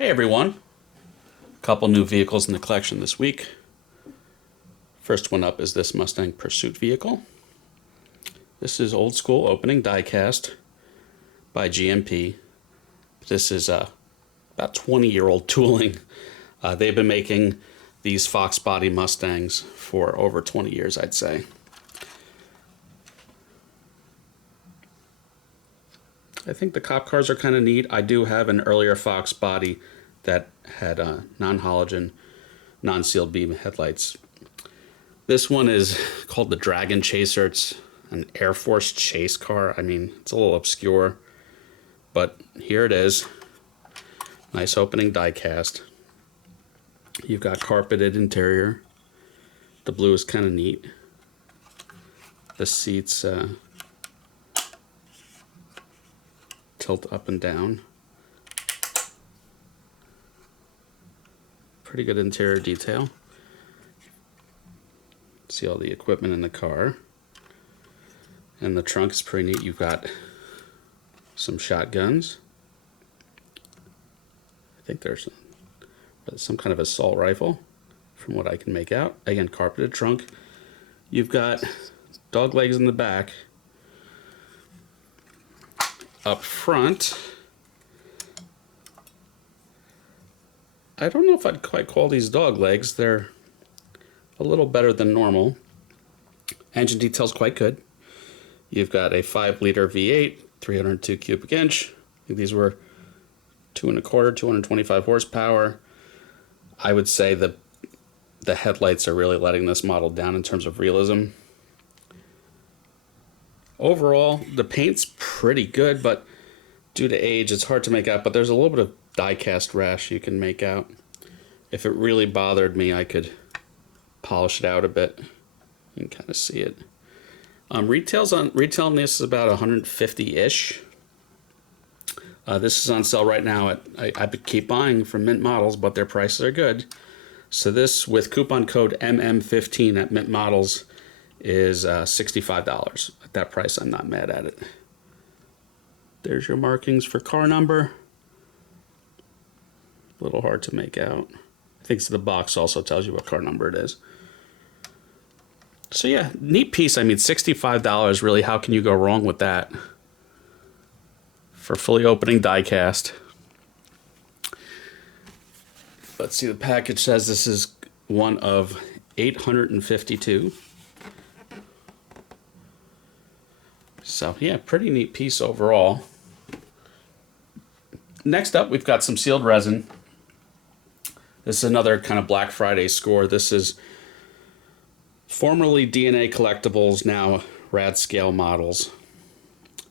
Hey everyone, a couple new vehicles in the collection this week. First one up is this Mustang Pursuit vehicle. This is old school opening diecast by GMP. This is about 20-year-old tooling. They've been making these Fox body Mustangs for over 20 years, I'd say. I think the cop cars are kind of neat. I do have an earlier Fox body that had non-halogen, non-sealed beam headlights. This one is called the Dragon Chaser. It's an Air Force chase car. I mean, it's a little obscure, but here it is. Nice opening diecast. You've got carpeted interior. The blue is kind of neat. The seats tilt up and down. Pretty good interior detail. See all the equipment in the car. And the trunk is pretty neat. You've got some shotguns. I think there's some kind of assault rifle from what I can make out. Again, carpeted trunk. You've got dog legs in the back. Up front, I don't know if I'd quite call these dog legs. They're a little better than normal. Engine detail's quite good. You've got a 5-liter V8, 302 cubic inch. I think these were 2.25, 225 horsepower. I would say the headlights are really letting this model down in terms of realism. Overall, the paint's pretty good, but due to age, it's hard to make out. But there's a little bit of die-cast rash you can make out. If it really bothered me, I could polish it out a bit. You can kind of see it. Retail on this is about 150-ish. This is on sale right now. I keep buying from Mint Models, but their prices are good. So this, with coupon code MM15 at Mint Models, is $65. At that price, I'm not mad at it. There's your markings for car number. A little hard to make out. I think the box also tells you what car number it is. So yeah, neat piece. I mean, $65, really, how can you go wrong with that? For fully opening diecast. Let's see, the package says this is one of 852. So yeah, pretty neat piece overall. Next up, we've got some sealed resin. This is another kind of Black Friday score. This is formerly DNA Collectibles, now Rad Scale Models.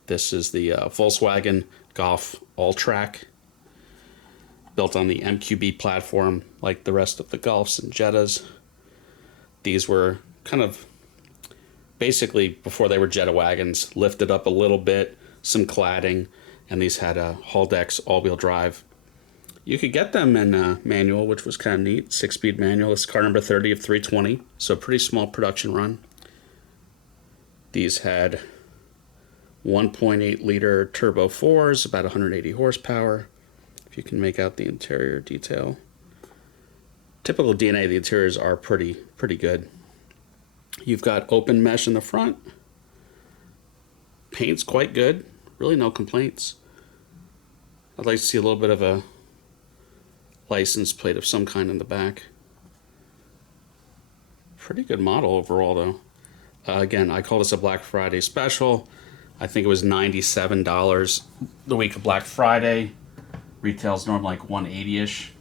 This is the Volkswagen Golf Alltrack, built on the MQB platform like the rest of the Golfs and Jettas. These were kind of basically, before they were Jetta wagons, lifted up a little bit, some cladding, and these had a Haldex all-wheel drive. You could get them in manual, which was kind of neat. 6-speed manual. This is car number 30 of 320, so pretty small production run. These had 1.8 liter turbo 4s, about 180 horsepower, if you can make out the interior detail. Typical DNA, the interiors are pretty good. You've got open mesh in the front. Paint's quite good. Really no complaints. I'd like to see a little bit of a license plate of some kind in the back. Pretty good model overall, though. Again, I call this a Black Friday special. I think it was $97 the week of Black Friday. Retails normally like $180-ish.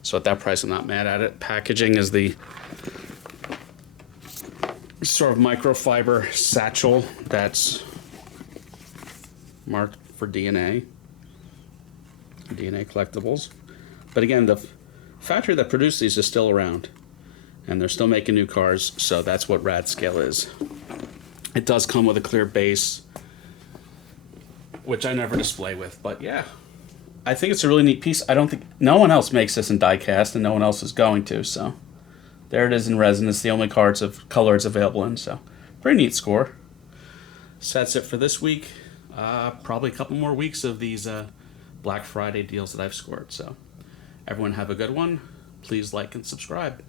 So at that price, I'm not mad at it. Packaging is the sort of microfiber satchel that's marked for DNA Collectibles. But again, the factory that produced these is still around, and they're still making new cars, so that's what Rad Scale is. It does come with a clear base, which I never display with, but yeah, I think it's a really neat piece. I don't think no one else makes this in diecast, and no one else is going to, so there it is in resin. It's the only color it's available in, so pretty neat score. So that's it for this week. Probably a couple more weeks of these Black Friday deals that I've scored. So Everyone have a good one. Please like and subscribe.